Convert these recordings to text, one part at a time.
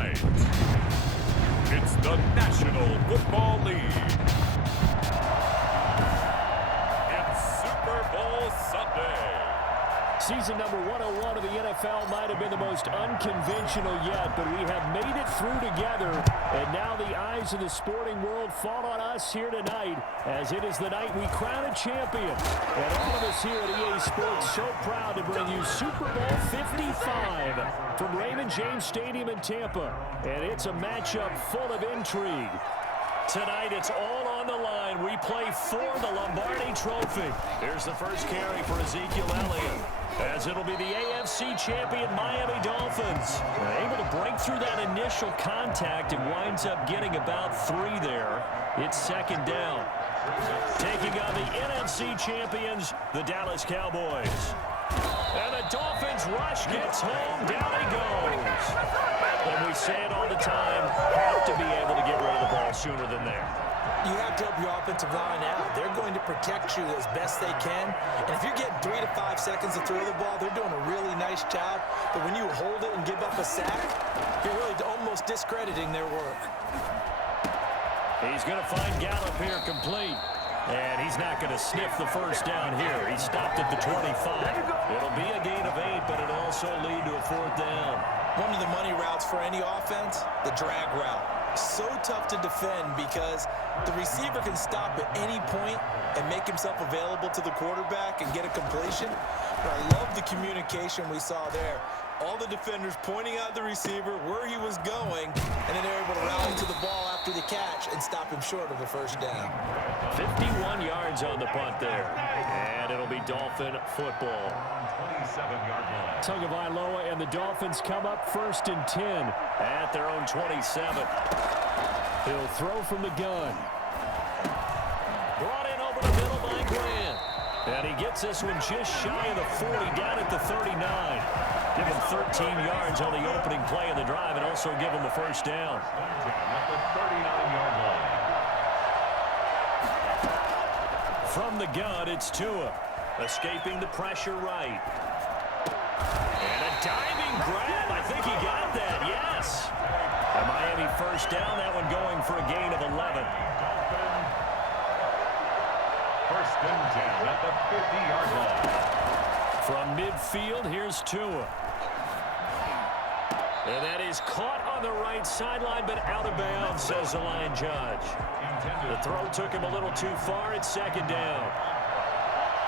tonight, it's the National Football League. It's Super Bowl Sunday. Season number 101 of the NFL might have been the most unconventional yet, but we have made it through together, and now the eyes of the sporting world fall on us here tonight, as it is the night we crown a champion. And all of us here at EA Sports so proud to bring you Super Bowl 55 from Raymond James Stadium in Tampa, and it's a matchup full of intrigue. Tonight, it's all on the line. We play for the Lombardi Trophy. Here's the first carry for Ezekiel Elliott, as it'll be the AFC champion Miami Dolphins. They're able to break through that initial contact and winds up getting about 3 there. It's second down. Taking on the NFC champions, the Dallas Cowboys. And the Dolphins rush gets home. Down he goes. And we say it all the time, have to be able to get rid of the ball sooner than there. You have to help your offensive line out. They're going to protect you as best they can. And if you're getting 3 to 5 seconds to throw the ball, they're doing a really nice job. But when you hold it and give up a sack, you're really almost discrediting their work. He's going to find Gallup here complete. And he's not going to sniff the first down here. He stopped at the 25. It'll be a gain of 8, but it'll also lead to a 4th down. One of the money routes for any offense, the drag route. So tough to defend because the receiver can stop at any point and make himself available to the quarterback and get a completion. But I love the communication we saw there. All the defenders pointing out the receiver, where he was going, and then they're able to rally to the ball after the catch and stop him short of a first down. 51 yards on the punt there. And it'll be Dolphin football. Tagovailoa and the Dolphins come up 1st and 10 at their own 27. He'll throw from the gun. Brought in over the middle by Grant. And he gets this one just shy of the 40, down at the 39. Give him 13 yards on the opening play of the drive and also give him the first down. At the 39-yard line. From the gun, it's Tua. Escaping the pressure right. And a diving grab. I think he got that, yes. A Miami first down, that one going for a gain of 11. 1st and 10 at the 50-yard line. From midfield, here's Tua. And that is caught on the right sideline, but out of bounds, says the line judge. The throw took him a little too far. It's 2nd down.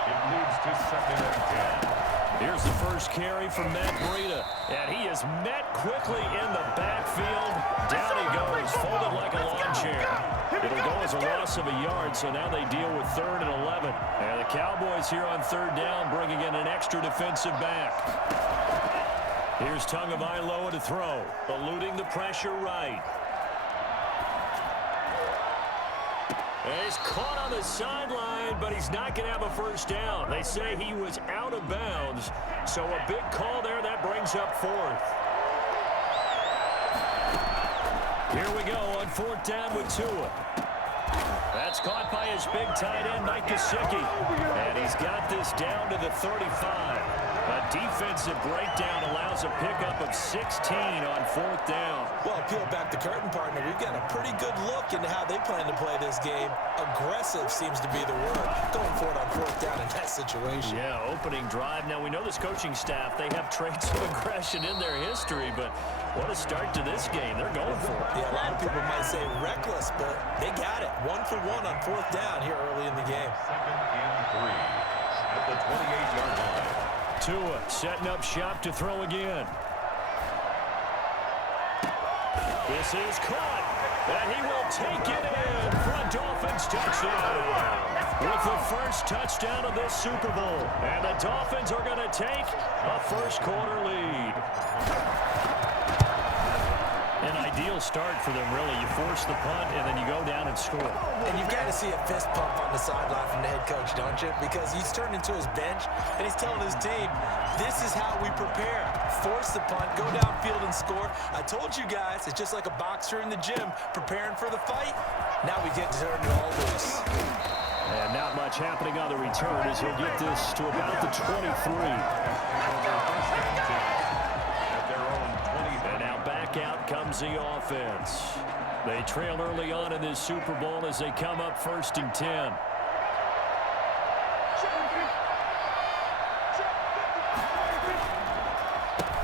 It leads to 2nd and 10. Here's the first carry from Matt Breida. And he is met quickly in the backfield. Down he goes, folded like a lawn chair. It'll go as a loss of a yard, so now they deal with 3rd and 11. And the Cowboys here on 3rd down, bringing in an extra defensive back. Here's Tagovailoa to throw, eluding the pressure right. And he's caught on the sideline, but he's not going to have a first down. They say he was out of bounds, so a big call there. That brings up 4th. Here we go on 4th down with Tua. That's caught by his big tight end, Mike Gesicki. And he's got this down to the 35. A defensive breakdown allows a pickup of 16 on 4th down. Well, peel back the curtain, partner. We've got a pretty good look into how they plan to play this game. Aggressive seems to be the word. Going for it on 4th down in that situation. Yeah, opening drive. Now, we know this coaching staff, they have traits of aggression in their history, but what a start to this game. They're going for it. Yeah, a lot of people might say reckless, but they got it. 1 for 1 on 4th down here early in the game. 2nd and 3 at the 28-yard line. Tua setting up shop to throw again. This is caught, and he will take it in for a Dolphins touchdown. With the first touchdown of this Super Bowl, and the Dolphins are going to take a first-quarter lead. An ideal start for them, really. You force the punt, and then you go down and score. And you've got to see a fist pump on the sideline from the head coach, don't you? Because he's turned into his bench, and he's telling his team, this is how we prepare. Force the punt, go downfield and score. I told you guys, it's just like a boxer in the gym preparing for the fight. Now we get to turn it all loose. And not much happening on the return as he'll get this to about the 23. And now back out comes comes the offense. They trail early on in this Super Bowl as they come up 1st and 10.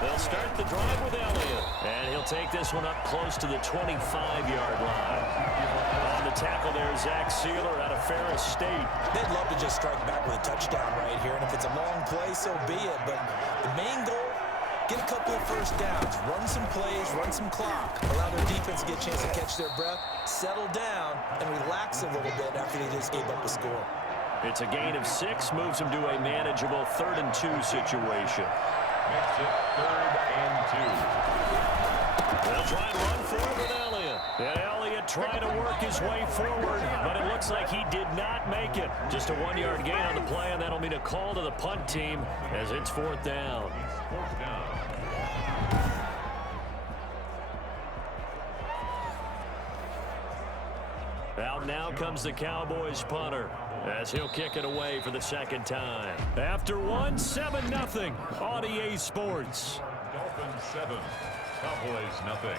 They'll start the drive with Elliott. And he'll take this one up close to the 25-yard line. On the tackle there, Zach Sealer out of Ferris State. They'd love to just strike back with a touchdown right here. And if it's a long play, so be it. But the main goal, get a couple of first downs, run some plays, run some clock, allow their defense to get a chance to catch their breath, settle down, and relax a little bit after they just gave up a score. It's a gain of 6, moves them to a manageable 3rd and 2 situation. Makes it 3rd and 2. They'll try and run forward with Elliott. And Elliott trying to work his way forward, but it looks like he did not make it. Just a 1-yard gain on the play, and that'll mean a call to the punt team as it's 4th down. Fourth down. Out now comes the Cowboys punter as he'll kick it away for the 2nd time. After one, 7-0 on EA Sports. Dolphins 7, Cowboys nothing.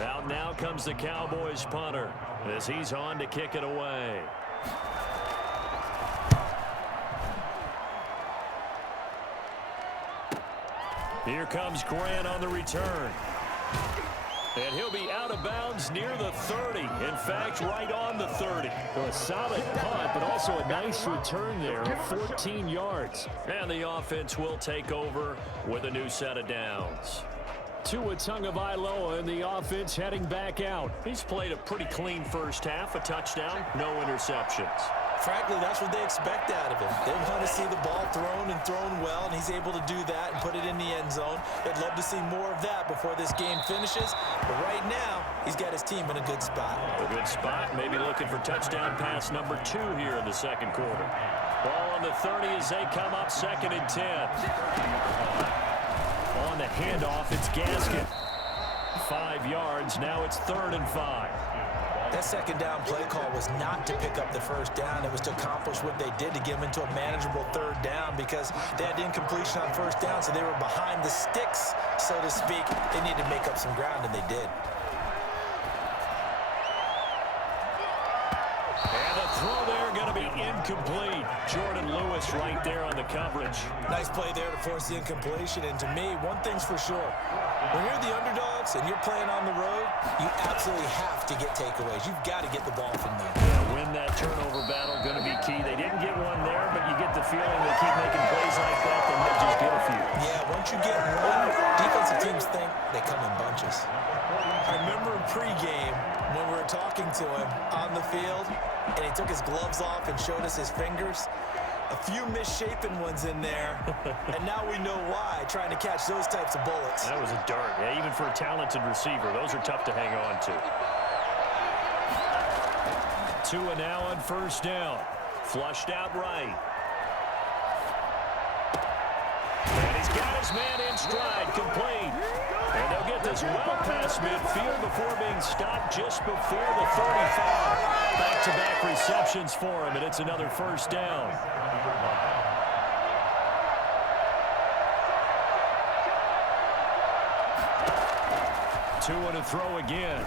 Out now comes the Cowboys punter as he's on to kick it away. Here comes Grant on the return. And he'll be out of bounds near the 30. In fact, right on the 30. A solid punt, but also a nice return there of 14 yards. And the offense will take over with a new set of downs. Tua Tagovailoa in the offense heading back out. He's played a pretty clean first half, a touchdown, no interceptions. Frankly, that's what they expect out of him. They want to see the ball thrown and thrown well, and he's able to do that and put it in the end zone. They'd love to see more of that before this game finishes. But right now, he's got his team in a good spot. A good spot, maybe looking for touchdown pass number 2 here in the 2nd quarter. Ball on the 30 as they come up 2nd and 10. On the handoff, it's Gaskin. 5 yards, now it's 3rd and 5. That 2nd down play call was not to pick up the first down. It was to accomplish what they did to get them into a manageable 3rd down because they had incompletion on first down, so they were behind the sticks, so to speak. They needed to make up some ground, and they did. And the throw there going to be incomplete. Jordan Lewis right there on the coverage. Nice play there to force the incompletion, and to me, one thing's for sure. When you're the underdogs and you're playing on the road, you absolutely have to get takeaways. You've got to get the ball from them. Yeah, win that turnover battle, going to be key. They didn't get one there, but you get the feeling they keep making plays like that, they might just get a few. Yeah, once you get one, defensive teams think they come in bunches. I remember in pregame when we were talking to him on the field, and he took his gloves off and showed us his fingers. A few misshapen ones in there, and now we know why, trying to catch those types of bullets. That was a dart. Yeah, even for a talented receiver, those are tough to hang on to. Tua now on 1st down. Flushed out right. And he's got his man in stride, complete. And they'll get this well past midfield before being stopped just before the 35. Back-to-back receptions for him, and it's another 1st down. Tua to throw again.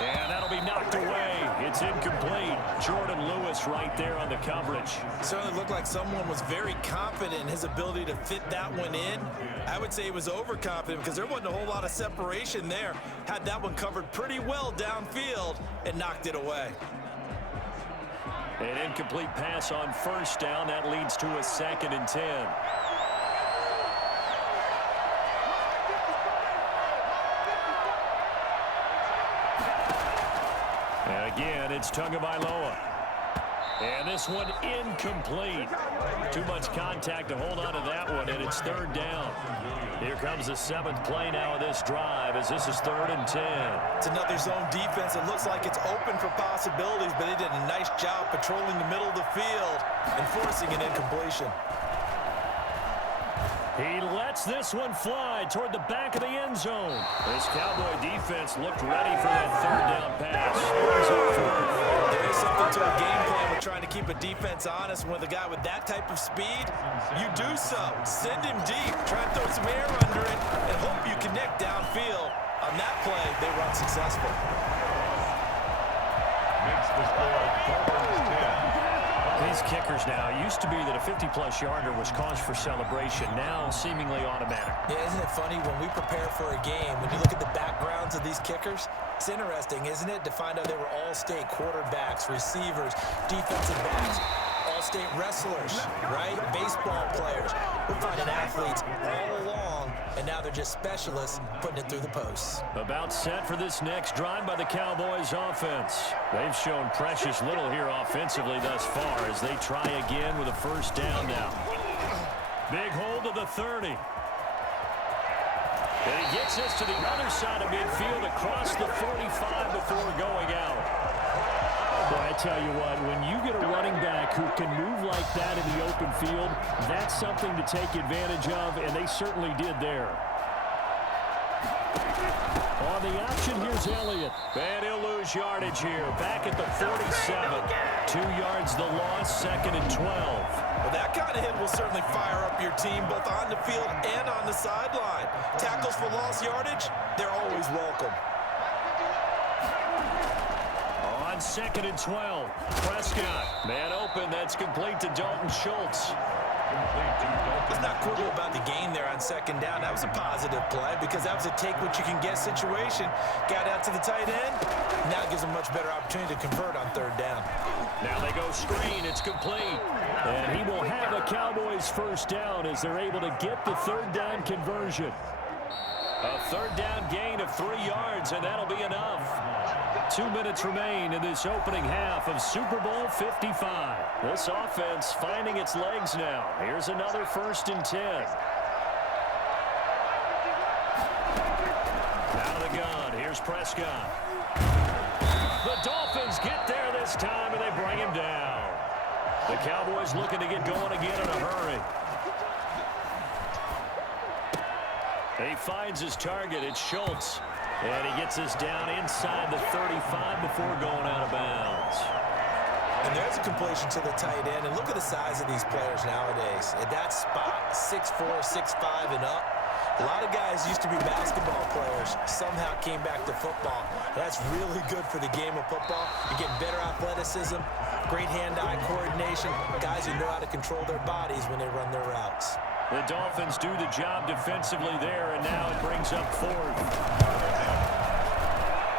And that'll be knocked away. It's incomplete. Jordan Lewis right there on the coverage. Certainly looked like someone was very confident in his ability to fit that one in. I would say he was overconfident because there wasn't a whole lot of separation there. Had that one covered pretty well downfield and knocked it away. An incomplete pass on 1st down. That leads to a 2nd and 10. And again, it's Tagovailoa. And this one incomplete. Too much contact to hold on to that one, and it's 3rd down. Here comes the 7th play now of this drive as this is 3rd and 10. It's another zone defense. It looks like it's open for possibilities, but they did a nice job patrolling the middle of the field and forcing an incompletion. He lets this one fly toward the back of the end zone. This Cowboy defense looked ready for that third down pass. There is something to a game plan with trying to keep a defense honest. With a guy with that type of speed, you do so. Send him deep. Try and throw some air under it and hope you connect downfield. On that play, they were unsuccessful. Makes the score Dolphins 10. These kickers now, it used to be that a 50-plus yarder was cause for celebration. Now, seemingly automatic. Yeah, isn't it funny when we prepare for a game, when you look at the backgrounds of these kickers, it's interesting, isn't it, to find out they were all-state quarterbacks, receivers, defensive backs, all-state wrestlers, right? Baseball players. We're finding athletes all along, and now they're just specialists putting it through the posts. About set for this next drive by the Cowboys offense. They've shown precious little here offensively thus far as they try again with a first down now. Big hold of the 30. And he gets us to the other side of midfield across the 45 before going out. Boy, I tell you what, when you get a running back who can move like that in the open field, that's something to take advantage of, and they certainly did there. On the option, here's Elliott. And he'll lose yardage here. Back at the 47. 2 yards the loss, 2nd and 12. Well, that kind of hit will certainly fire up your team both on the field and on the sideline. Tackles for lost yardage, they're always welcome. On 2nd and 12, Prescott. Man open, that's complete to Dalton Schultz. Let's not quibble about the gain there on 2nd down. That was a positive play because that was a take-what-you-can-get situation. Got out to the tight end. Now it gives them much better opportunity to convert on 3rd down. Now they go screen. It's complete. And he will have a Cowboys first down as they're able to get the 3rd down conversion. A 3rd down gain of 3 yards, and that'll be enough. 2 minutes remain in this opening half of Super Bowl 55. This offense finding its legs now. Here's another 1st and 10. Out of the gun. Here's Prescott. The Dolphins get there this time, and they bring him down. The Cowboys looking to get going again in a hurry. He finds his target. It's Schultz. And he gets us down inside the 35 before going out of bounds. And there's a completion to the tight end. And look at the size of these players nowadays. At that spot, 6'4", 6'5", and up. A lot of guys used to be basketball players. Somehow came back to football. That's really good for the game of football. You're getting better athleticism, great hand-eye coordination, guys who know how to control their bodies when they run their routes. The Dolphins do the job defensively there, and now it brings up 4th.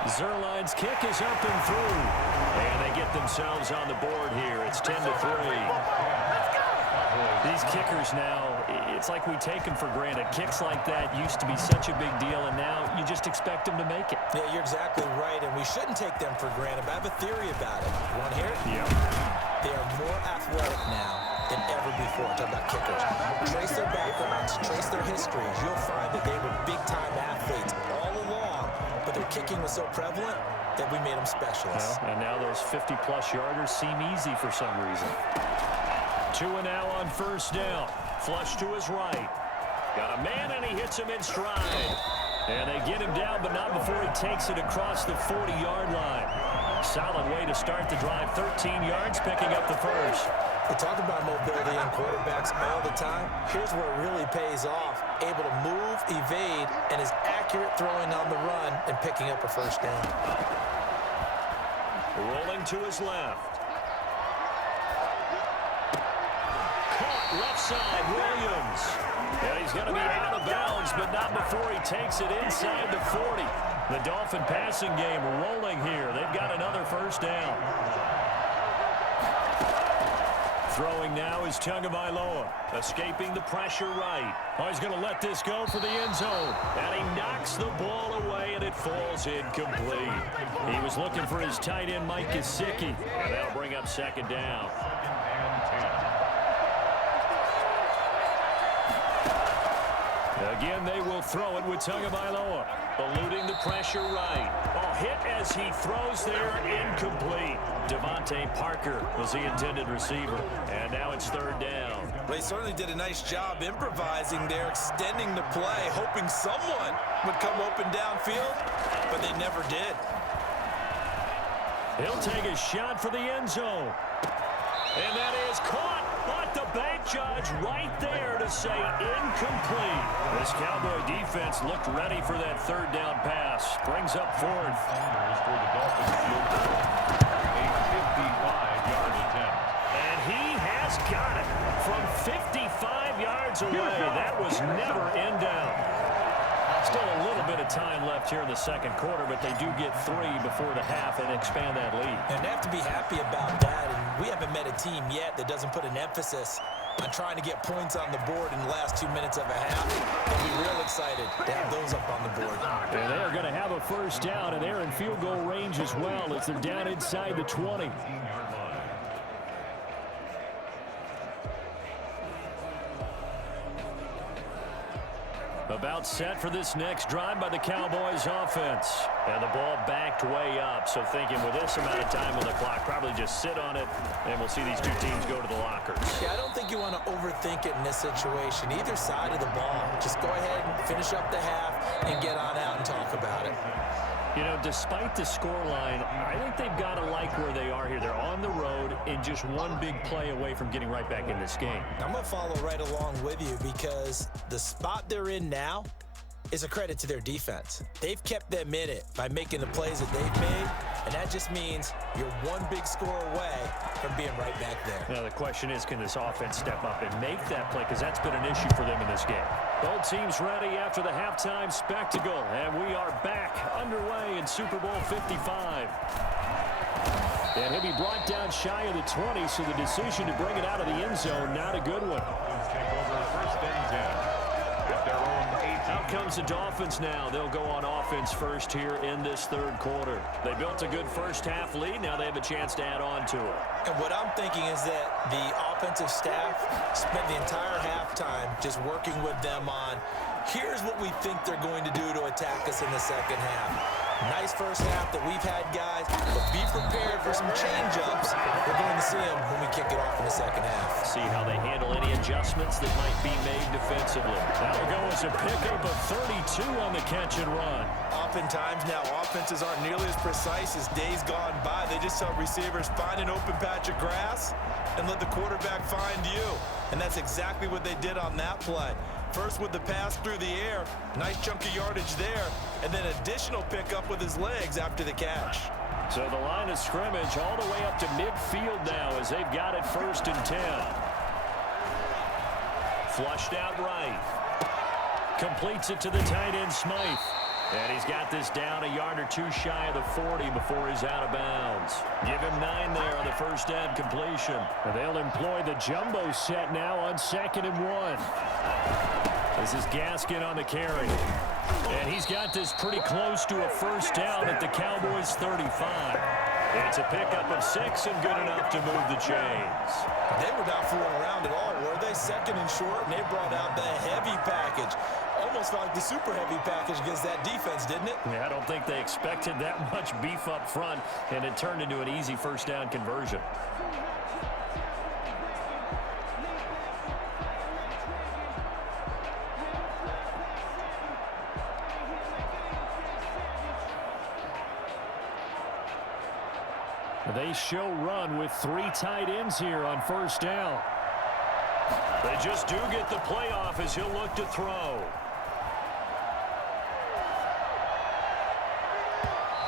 Zerline's kick is up and through. And they get themselves on the board here. It's 10-3. These kickers now, it's like we take them for granted. Kicks like that used to be such a big deal, and now you just expect them to make it. Yeah, you're exactly right, and we shouldn't take them for granted. But I have a theory about it. You want to hear it? Yeah. They are more athletic now than ever before. Talk about kickers. Trace their backgrounds, trace their histories. You'll find that they were big-time athletes all along, but their kicking was so prevalent that we made them specialists. Well, and now those 50-plus yarders seem easy for some reason. 2 and now on 1st down. Flush to his right. Got a man, and he hits him in stride. And they get him down, but not before he takes it across the 40-yard line. Solid way to start the drive. 13 yards, picking up the first. We talk about mobility in quarterbacks all the time. Here's where it really pays off. Able to move, evade, and is accurate throwing on the run and picking up a first down. Rolling to his left. Caught left side, Williams. And he's going to be out of bounds, but not before he takes it inside the 40. The Dolphin passing game rolling here. They've got another first down. Throwing now is Tagovailoa, escaping the pressure right. Oh, he's going to let this go for the end zone. And he knocks the ball away, and it falls incomplete. He was looking for his tight end, Mike Gesicki. And that'll bring up 2nd down. Again, they will throw it with Tagovailoa. Eluding the pressure right. Oh, hit as he throws there, incomplete. Devontae Parker was the intended receiver. And now it's third down. Well, he certainly did a nice job improvising there, extending the play, hoping someone would come open downfield, but they never did. He'll take a shot for the end zone. And that is caught, but the bank judge right there to say incomplete. This Cowboy defense looked ready for that third down pass. Brings up fourth. For the Dolphins field goal. A 55-yard attempt. And he has got it from 55 yards away. That was never in doubt. Still a little bit of time left here in the second quarter, but they do get 3 before the half and expand that lead. And they have to be happy about that. And we haven't met a team yet that doesn't put an emphasis on trying to get points on the board in the last 2 minutes of a half. They'll be real excited to have those up on the board. And they are going to have a first down, and they're in field goal range as well as they're down inside the 20. About set for this next drive by the Cowboys offense. And the ball backed way up. So thinking with this amount of time on the clock, probably just sit on it, and we'll see these two teams go to the lockers. Yeah, I don't think you want to overthink it in this situation. Either side of the ball. Just go ahead and finish up the half and get on out and talk about it. You know, despite the scoreline, I think they've got to like where they are here. They're on the road and just one big play away from getting right back in this game. I'm going to follow right along with you because the spot they're in now is a credit to their defense. They've kept them in it by making the plays that they've made, and that just means you're one big score away from being right back there. Now, the question is, can this offense step up and make that play? Because that's been an issue for them in this game. Both teams ready after the halftime spectacle, and we are back underway in Super Bowl 55. And he'll be brought down shy of the 20, so the decision to bring it out of the end zone, not a good one. Take over first and 10 at their own 18. Out comes the Dolphins now. They'll go on offense first here in this third quarter. They built a good first half lead. Now they have a chance to add on to it. And what I'm thinking is that the offensive staff spent the entire halftime just working with them on, here's what we think they're going to do to attack us in the second half. Nice first half that we've had, guys, but be prepared for some change-ups. We're going to see them when we kick it off in the second half. See how they handle any adjustments that might be made defensively. That'll go as a pickup of 32 on the catch and run. Oftentimes now, offenses aren't nearly as precise as days gone by. They just saw receivers find an open patch of grass and let the quarterback find you. And that's exactly what they did on that play. First with the pass through the air, nice chunk of yardage there, and then additional pickup with his legs after the catch. So the line of scrimmage all the way up to midfield now as they've got it first and 10. Flushed out right. Completes it to the tight end, Smythe. And he's got this down a yard or two shy of the 40 before he's out of bounds. Give him 9 there on the first down completion. And they'll employ the jumbo set now on 2nd and 1. This is Gaskin on the carry. And he's got this pretty close to a first down at the Cowboys' 35. It's a pickup of 6 and good enough to move the chains. They were not fooling around at all, were they? 2nd and short, and they brought out the heavy package. Almost like the super heavy package against that defense, didn't it? Yeah, I don't think they expected that much beef up front, and it turned into an easy first down conversion. They show run with 3 tight ends here on first down. They just do get the play off as he'll look to throw.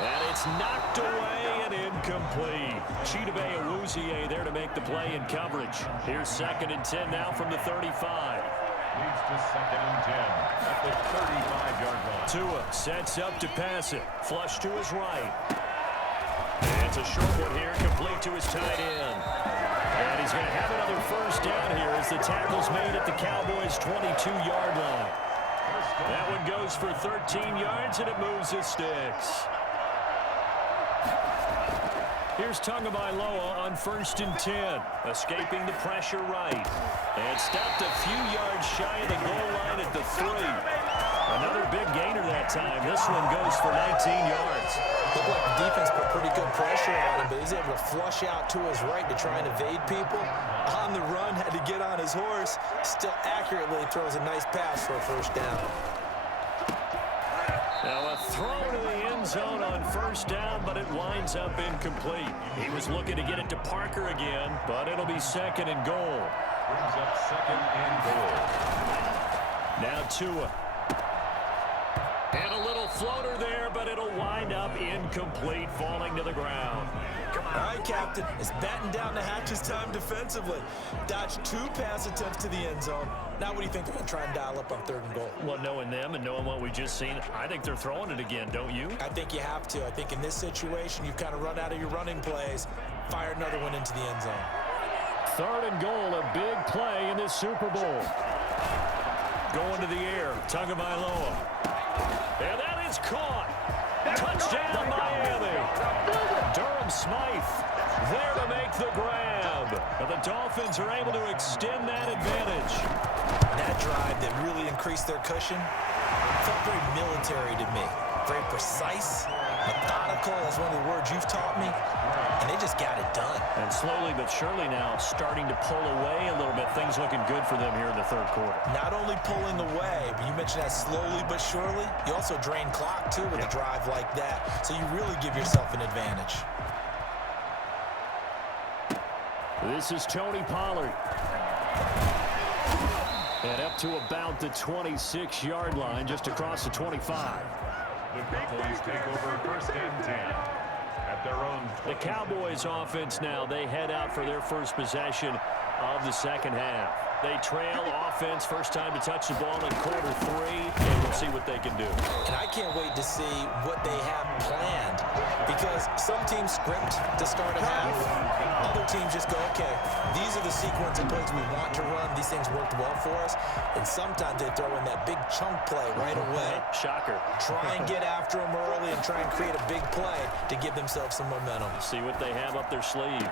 And it's knocked away and incomplete. Chidobe Awuzie there to make the play in coverage. Here's 2nd and 10 now from the 35. Leads to 2nd and 10 at the 35-yard line. Tua sets up to pass it. Flush to his right. And it's a short one here, complete to his tight end. And he's going to have another first down here as the tackle's made at the Cowboys' 22-yard line. That one goes for 13 yards, and it moves his sticks. Here's Tagovailoa on 1st and 10, escaping the pressure right. And stopped a few yards shy of the goal line at the 3. Another big gainer that time. This one goes for 19 yards. Looked like the defense put pretty good pressure on him, but he's able to flush out to his right to try and evade people. On the run, had to get on his horse. Still accurately throws a nice pass for a first down. Now a throw to the end zone on first down, but it winds up incomplete. He was looking to get it to Parker again, but it'll be second and goal. Brings up second and goal. Now Tua. And a little floater there, but it'll wind up incomplete, falling to the ground. All right, Captain. It's batten down the hatches time defensively. Dodged 2 pass attempts to the end zone. Now what do you think they're going to try and dial up on 3rd and goal? Well, knowing them and knowing what we just seen, I think they're throwing it again, don't you? I think you have to. I think in this situation, you've kind of run out of your running plays. Fire another one into the end zone. 3rd and goal, a big play in this Super Bowl. Going to the air, Tagovailoa. And that is caught. Touchdown, Miami. Durham Smythe there to make the grab. And the Dolphins are able to extend that advantage. That drive that really increased their cushion felt very military to me. Very precise, methodical, that's one of the words you've taught me. And they just got it done. And slowly but surely now starting to pull away a little bit. Things looking good for them here in the 3rd quarter. Not only pulling away, but you mentioned that slowly but surely. You also drain clock, too, with a drive like that. So you really give yourself an advantage. This is Tony Pollard. And up to about the 26-yard line, just across the 25. The Cowboys take over 1st and 10 at their own. The Cowboys offense now, they head out for their first possession of the second half. They trail offense, first time to touch the ball in quarter 3, and we'll see what they can do. And I can't wait to see what they have planned, because some teams script to start a half. Other teams just go, okay, these are the sequence of plays we want to run. These things worked well for us. And sometimes they throw in that big chunk play right away. Shocker. Try and get after them early and try and create a big play to give themselves some momentum. See what they have up their sleeve.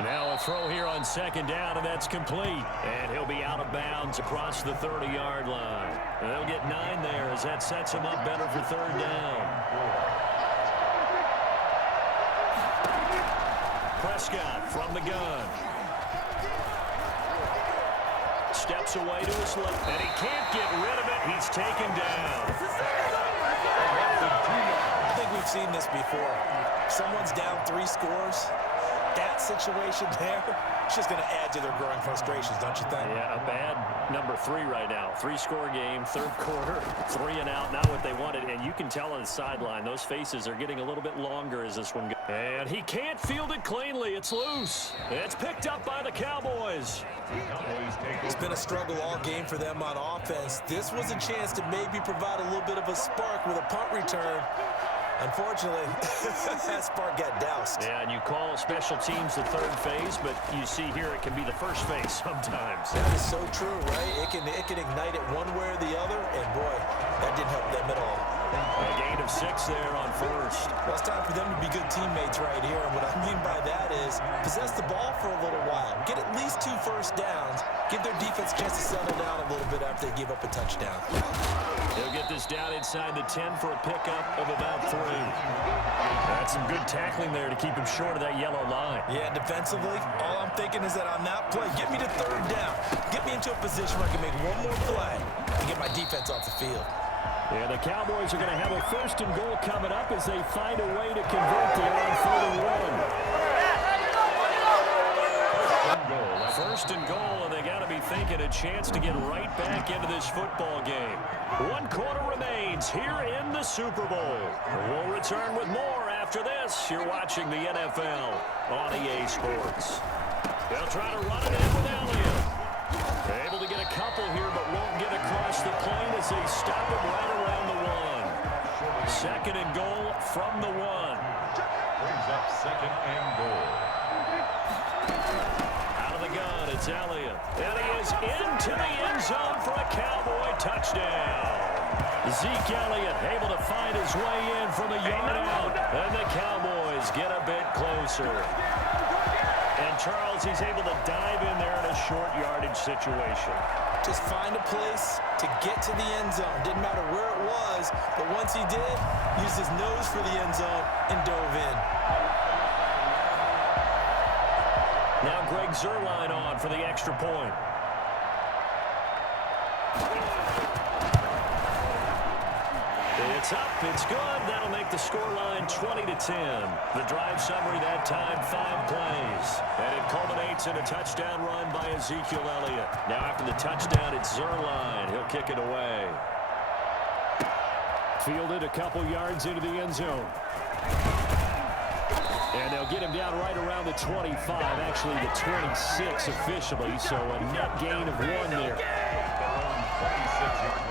Now a throw here on 2nd down, and that's complete. And he'll be out of bounds across the 30-yard line. And they'll get 9 there as that sets him up better for 3rd down. Prescott from the gun. Steps away to his left, and he can't get rid of it. He's taken down. I think we've seen this before. Someone's down 3 scores. That situation there, it's just going to add to their growing frustrations, don't you think? Yeah, a bad number 3 right now. 3-score game, 3rd quarter, 3 and out, not what they wanted. And you can tell on the sideline, those faces are getting a little bit longer as this one goes. And he can't field it cleanly. It's loose. It's picked up by the Cowboys. It's been a struggle all game for them on offense. This was a chance to maybe provide a little bit of a spark with a punt return. Unfortunately, that spark got doused. Yeah, and you call special teams the 3rd phase, but you see here it can be the 1st phase sometimes. That is so true, right? It can ignite it one way or the other, and boy, that didn't help them at all. A gain of 6 there on 1st. Well, it's time for them to be good teammates right here, and what I mean by that is possess the ball for a little while. Get at least 2 first downs. Give their defense a chance to settle down a little bit after they give up a touchdown. He'll get this down inside the 10 for a pickup of about 3. That's some good tackling there to keep him short of that yellow line. Yeah, defensively, all I'm thinking is that on that play, get me to 3rd down. Get me into a position where I can make one more play and get my defense off the field. Yeah, the Cowboys are going to have a 1st and goal coming up as they find a way to convert there on 3rd and 1. 1st and goal, and they got to be thinking a chance to get right back into this football game. 1 quarter remains here in the Super Bowl. We'll return with more after this. You're watching the NFL on EA Sports. They'll try to run it in with Elliott. Able to get a couple here, but won't get across the plane as they stop him right around the 1. 2nd and goal from the 1. Brings up 2nd and goal. Out of the gun, it's Elliott. And he is into the end zone for a Cowboy touchdown. Zeke Elliott able to find his way in from a yard out. And the Cowboys get a bit closer. And Charles, he's able to dive in there in a short yardage situation. just find a place to get to the end zone. Didn't matter where it was, but once he did, used his nose for the end zone and dove in. Now Greg Zuerlein on for the extra point. It's up, it's good. That'll make the scoreline 20-10. The drive summary that time, 5 plays. And it culminates in a touchdown run by Ezekiel Elliott. Now after the touchdown, it's Zuerlein. He'll kick it away. Fielded a couple yards into the end zone. And they'll get him down right around the 25, actually the 26 officially, so a net gain of 1 there.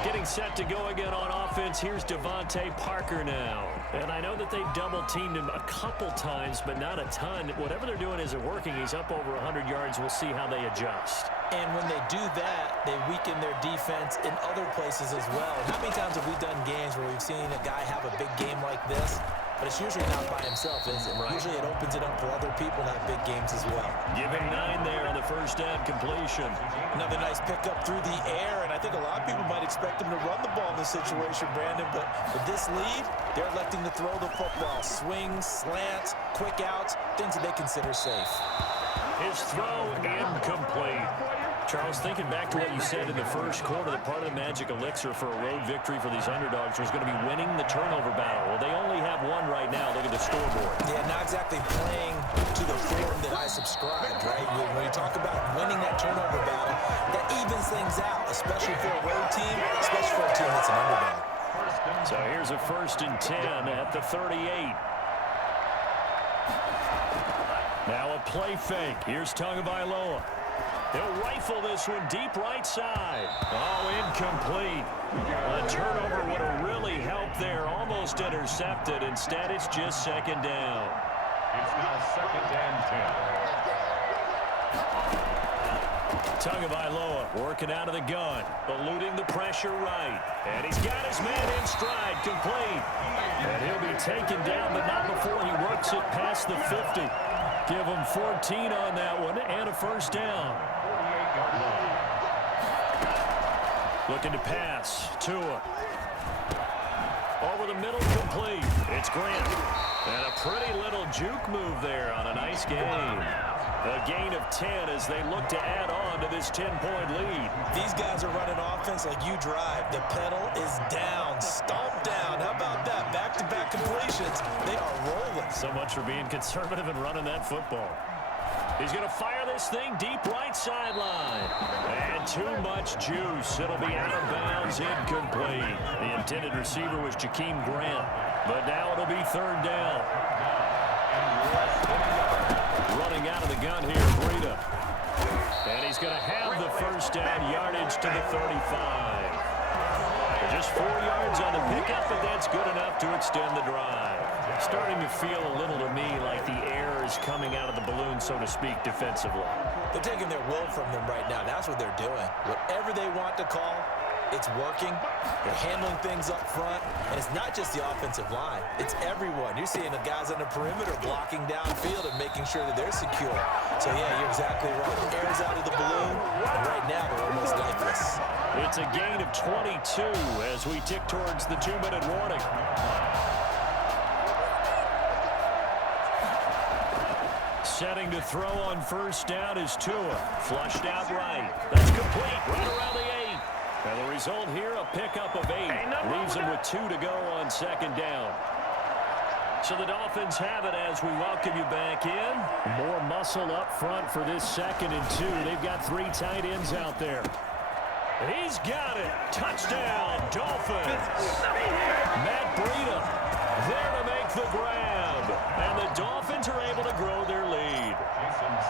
Getting set to go again on offense. Here's Devontae Parker now. And I know that they double-teamed him a couple times, but not a ton. Whatever they're doing isn't working. He's up over 100 yards. We'll see how they adjust. And when they do that, they weaken their defense in other places as well. And how many times have we done games where we've seen a guy have a big game like this? But it's usually not by himself, is it? Right. Usually it opens it up for other people to have big games as well. Give him 9 there on the first down completion. Another nice pickup through the air, and I think a lot of people might expect him to run the ball in this situation, Brandon, but with this lead, they're electing to throw the football. Swings, slants, quick outs, things that they consider safe. His throw incomplete. Charles, thinking back to what you said in the first quarter, that part of the magic elixir for a road victory for these underdogs was going to be winning the turnover battle. Well, they only have 1 right now. Look at the scoreboard. Yeah, not exactly playing to the form that I subscribed, right? When you talk about winning that turnover battle, that evens things out, especially for a road team, especially for a team that's an underdog. So here's a 1st and 10 at the 38. Now a play fake. Here's Tagovailoa. He'll rifle this one deep right side. Oh, incomplete. A turnover would have really helped there. Almost intercepted. Instead, it's just 2nd down. It's now 2nd and 10. Tagovailoa working out of the gun. Eluding the pressure right. And he's got his man in stride. Complete. And he'll be taken down, but not before he works it past the 50. Give him 14 on that one and a 1st down. Looking to pass. Tua. Over the middle, complete. It's Grant. And a pretty little juke move there on a nice game. A gain of 10 as they look to add on to this 10-point lead. These guys are running offense like you drive. The pedal is down. Stomp down. How about that? Back-to-back completions. They are rolling. So much for being conservative and running that football. He's going to fire this thing deep right sideline. And too much juice. It'll be out of bounds, incomplete. The intended receiver was Jakeem Grant. But now it'll be 3rd down. Running out of the gun here, Breida. And he's going to have the 1st down, yardage to the 35. Just 4 yards on the pickup, but that's good enough to extend the drive. Starting to feel a little to me like the air is coming out of the balloon, so to speak, defensively. They're taking their will from them right now. That's what they're doing. Whatever they want to call, it's working. They're handling things up front. And it's not just the offensive line. It's everyone. You're seeing the guys on the perimeter blocking downfield and making sure that they're secure. So, yeah, you're exactly right. The air's out of the balloon, and right now they're almost lifeless. It's a gain of 22 as we tick towards the 2-minute warning. Setting to throw on 1st down is Tua. Flushed out right. That's complete. Right around the 8. And the result here, a pickup of 8. Leaves him with 2 to go on 2nd down. So the Dolphins have it as we welcome you back in. More muscle up front for this 2nd and 2. They've got 3 tight ends out there. He's got it. Touchdown, Dolphins. Matt Breida there to make the grab. And the Dolphins are able to grow their lead.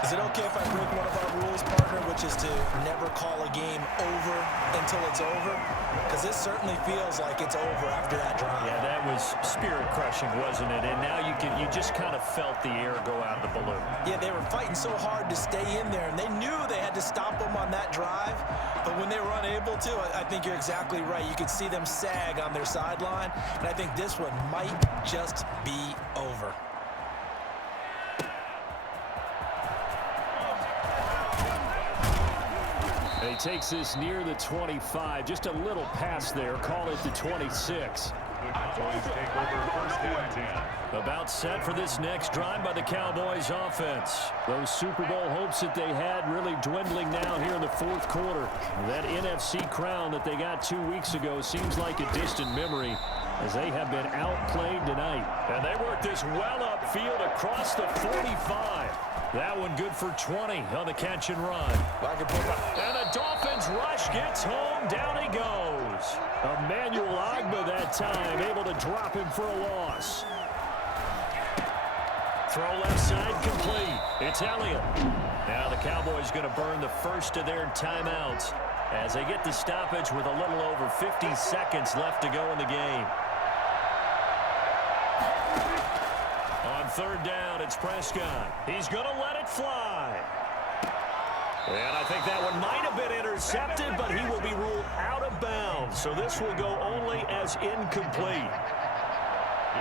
Is it okay if I break one of our rules, partner, which is to never call a game over until it's over? Because this certainly feels like it's over after that drive. Yeah, that was spirit-crushing, wasn't it? And now you just kind of felt the air go out of the balloon. Yeah, they were fighting so hard to stay in there, and they knew they had to stop them on that drive. But when they were unable to, I think you're exactly right. You could see them sag on their sideline, and I think this one might just be over. And he takes this near the 25. Just a little pass there. Call it the 26. The Cowboys take over first and 10. About set for this next drive by the Cowboys offense. Those Super Bowl hopes that they had really dwindling now here in the fourth quarter. That NFC crown that they got 2 weeks ago seems like a distant memory as they have been outplayed tonight. And they work this well upfield across the 45. That one good for 20 on the catch and run. And the Dolphins rush gets home. Down he goes. Emmanuel Ogbah that time able to drop him for a loss. Throw left side complete. It's Elliott. Now the Cowboys going to burn the first of their timeouts as they get the stoppage with a little over 50 seconds left to go in the game. On third down, it's Prescott. He's going to let it fly. And I think that one might have been intercepted, but he will be ruled out of bounds. So this will go only as incomplete.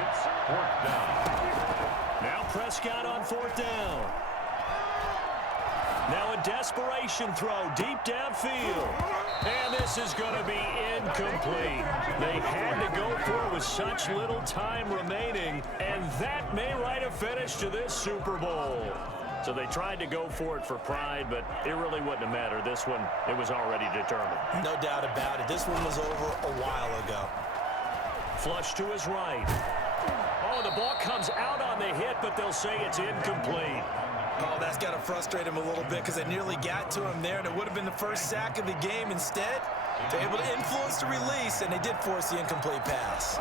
It's fourth down. Now Prescott on fourth down. Now a desperation throw deep downfield. And this is going to be incomplete. They had to go for it with such little time remaining. And that may write a finish to this Super Bowl. So they tried to go for it for pride, but it really wouldn't have mattered. This one, it was already determined. No doubt about it. This one was over a while ago. Flush to his right. Oh, the ball comes out on the hit, but they'll say it's incomplete. Oh, that's got to frustrate him a little bit because they nearly got to him there, and it would have been the first sack of the game. Instead, they're able to influence the release, and they did force the incomplete pass.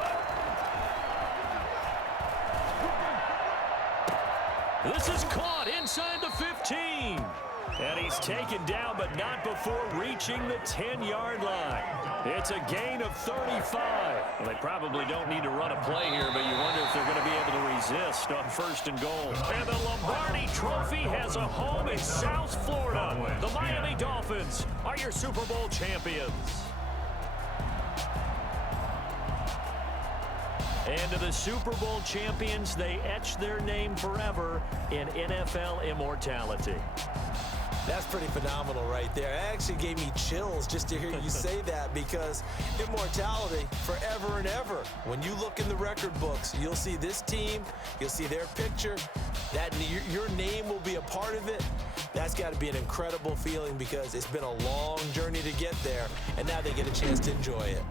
This is caught inside the 15. And he's taken down, but not before reaching the 10-yard line. It's a gain of 35. Well, they probably don't need to run a play here, but you wonder if they're going to be able to resist on first and goal. And the Lombardi Trophy has a home in South Florida. The Miami Dolphins are your Super Bowl champions. And to the Super Bowl champions, they etch their name forever in NFL immortality. That's pretty phenomenal right there. It actually gave me chills just to hear you say that because immortality forever and ever. When you look in the record books, you'll see this team, you'll see their picture, that your name will be a part of it. That's got to be an incredible feeling because it's been a long journey to get there, and now they get a chance to enjoy it.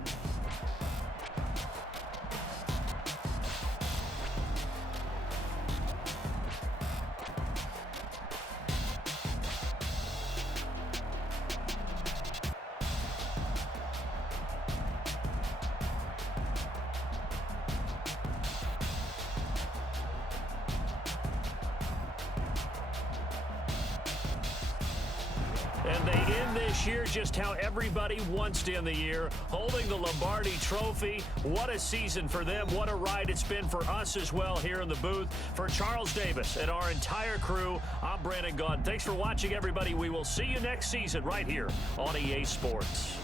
And they end this year just how everybody wants to end the year, holding the Lombardi Trophy. What a season for them. What a ride it's been for us as well here in the booth. For Charles Davis and our entire crew, I'm Brandon Gaudin. Thanks for watching, everybody. We will see you next season right here on EA Sports.